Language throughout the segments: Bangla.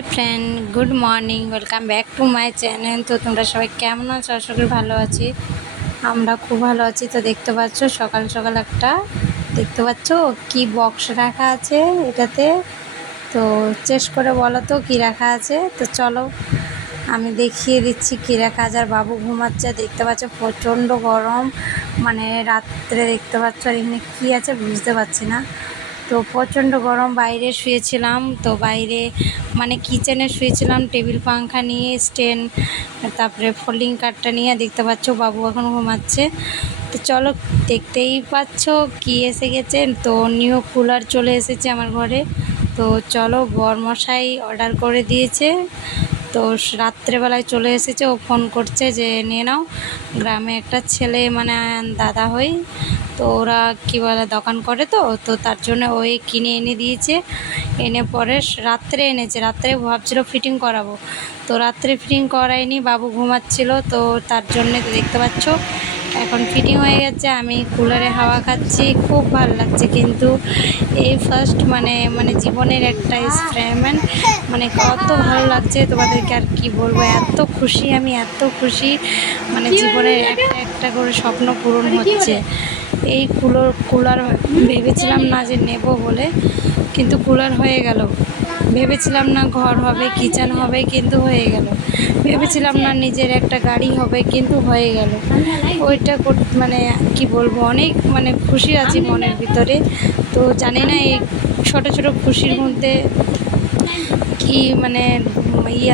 Hi friend, good morning, welcome back to my channel. তো তোমরা সবাই কেমন আছো? আশা করি ভালো আছি। আমরা খুব ভালো আছি। তো দেখতে পাচ্ছ সকাল সকাল একটা দেখতে পাচ্ছ কি বক্স রাখা আছে এটাতে। তো চেস করে বলো তো কী রাখা আছে। তো চলো আমি দেখিয়ে দিচ্ছি কী রাখা আছে। আর বাবু ঘুমাচ্ছে, দেখতে পাচ্ছ প্রচণ্ড গরম, মানে রাত্রে দেখতে পাচ্ছ। আর এখানে কী আছে বুঝতে পারছি না। তো প্রচণ্ড গরম, বাইরে শুয়েছিলাম। তো বাইরে মানে কিচেনে শুয়েছিলাম, টেবিল পাংখা নিয়ে, স্ট্যান্ড, তারপরে ফোল্ডিং কাঠটা নিয়ে। দেখতে পাচ্ছ বাবু এখন ঘুমাচ্ছে। তো চলো, দেখতেই পাচ্ছ কি এসে গেছে। তো নিউ কুলার চলে এসেছে আমার ঘরে। তো চলো, বরমশাই অর্ডার করে দিয়েছে। তো রাত্রেবেলায় চলে এসেছে, ও ফোন করছে যে নিয়ে নাও। গ্রামে একটা ছেলে মানে দাদা হই, তো ওরা কী বলে দোকান করে, তো তো তার জন্য ওই কিনে এনে দিয়েছে। এনে পরে রাত্রে এনেছে, রাত্রে ভাবছিল ফিটিং করাবো, তো রাত্রে ফিটিং করাইনি, বাবু ঘুমাচ্ছিল। তো তার জন্যে তো দেখতে পাচ্ছ এখন ফিটিং হয়ে গেছে। আমি কুলারে হাওয়া খাচ্ছি, খুব ভালো লাগছে। কিন্তু এই ফার্স্ট মানে মানে জীবনের একটা এক্সপেরিমেন্ট, মানে কত ভালো লাগছে তোমাদেরকে আর কি বলবো। এত খুশি আমি, এত খুশি, মানে জীবনের একটা একটা করে স্বপ্ন পূরণ হচ্ছে। এই কুলার ভেবেছিলাম না যে নেব বলে, কিন্তু কুলার হয়ে গেল। ভেবেছিলাম না ঘর হবে, কিচেন হবে, কিন্তু হয়ে গেল। ভেবেছিলাম না নিজের একটা গাড়ি হবে, কিন্তু হয়ে গেল। ওইটা মানে কি বলবো, অনেক মানে খুশি আছি মনের ভিতরে। তো জানি না এই ছোট ছোট খুশির মধ্যে কি মানে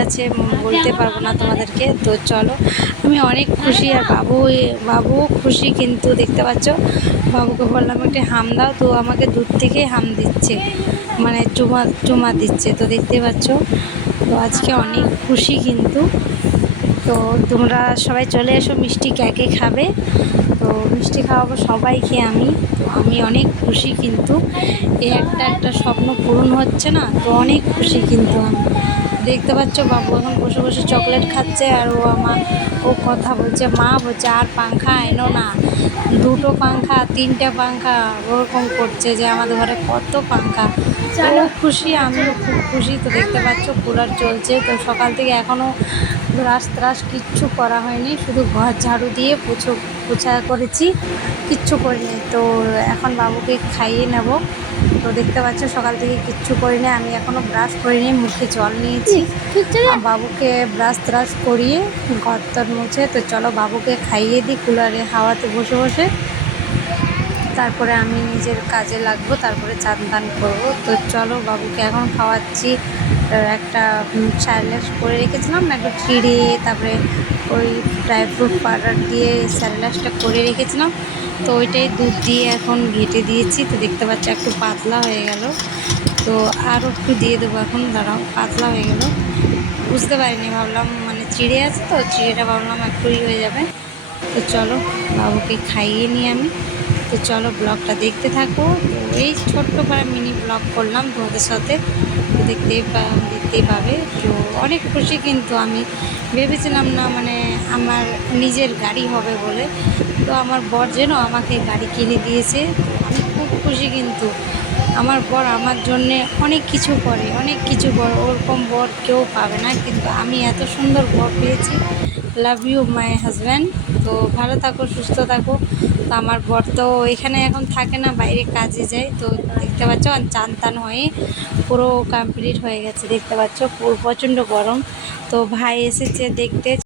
আছে, বলতে পারবো না তোমাদেরকে। তো চলো, আমি অনেক খুশি। আর বাবুও খুশি। কিন্তু দেখতে পাচ্ছ বাবুকে বললাম একটু হাম দাও, তো আমাকে দূর থেকে হাম দিচ্ছে, মানে চুমা দিচ্ছে। তো দেখতে পাচ্ছ, তো আজকে অনেক খুশি কিন্তু। তো তোমরা সবাই চলে এসো, মিষ্টি কে কে খাবে। তো মিষ্টি খাওয়াবো সবাইকে আমি। তো আমি অনেক খুশি কিন্তু, এই একটা একটা স্বপ্ন পূরণ হচ্ছে না, তো অনেক খুশি কিন্তু আমি। দেখতে পাচ্ছ বাবু এখন বসে বসে চকলেট খাচ্ছে। আর ও কথা বলছে, মা বলছে আর পাংখা এনো না, দুটো পাংখা, তিনটে পাংখা, ওরকম করছে যে আমাদের ঘরে কত পাংখা। ও খুশি, আমিও খুব খুশি। তো দেখতে পাচ্ছ কুলার চলছে। তো সকাল থেকে এখনও ব্রাশ ত্রাশ কিচ্ছু করা হয়নি, শুধু ঘর ঝাড়ু দিয়ে পোছা করেছি, কিচ্ছু করিনি। তো এখন বাবুকে খাইয়ে নেব। তো দেখতে পাচ্ছ সকাল থেকে কিচ্ছু করিনি, আমি এখনও ব্রাশ করিনি, মুখে জল নিয়েছি। বাবুকে ব্রাশ ত্রাশ করিয়ে ঘর তর মুছে। তো চলো বাবুকে খাইয়ে দিই কুলারে হাওয়াতে বসে বসে, তারপরে আমি নিজের কাজে লাগবো, তারপরে চান টান করবো। তো চলো বাবুকে এখন খাওয়াচ্ছি। একটা স্যারেলাক্স করে রেখেছিলাম না, একটু চিড়ে, তারপরে ওই ড্রাই ফ্রুট পাউডার দিয়ে স্যারেলাক্সটা করে রেখেছিলাম। তো ওইটাই দুধ দিয়ে এখন ঘেঁটে দিয়েছি। তো দেখতে পাচ্ছি একটু পাতলা হয়ে গেল। তো আরও একটু দিয়ে দেবো এখন, দাঁড়াও, পাতলা হয়ে গেল। বুঝতে পারিনি, ভাবলাম মানে চিড়ে আছে, তো চিড়েটা ভাবলাম একটুই হয়ে যাবে। তো চলো বাবুকে খাইয়ে নিই আমি। তো চলো ব্লগটা দেখতে থাকো। তো এই ছোট্ট করে মিনি ব্লগ করলাম তোমাদের সাথে, তো দেখতেই পাবে। তো অনেক খুশি কিন্তু আমি, ভেবেছিলাম না মানে আমার নিজের গাড়ি হবে বলে। তো আমার বর যেন আমাকে গাড়ি কিনে দিয়েছে, তো আমি খুব খুশি কিন্তু। আমার বর আমার জন্যে অনেক কিছু করে, অনেক কিছু বড়, ওরকম বর কেউ পাবে না। কিন্তু আমি এত সুন্দর বর পেয়েছি। Love you my husband. তো ভালো থাকো, সুস্থ থাকো। তো আমার বর তো এখানে এখন থাকে না, বাইরে কাজে যায়। তো দেখতে পাচ্ছ চান টান হয়ে পুরো কমপ্লিট হয়ে গেছে। দেখতে পাচ্ছ পুরো প্রচণ্ড গরম। তো ভাই এসেছে দেখতে।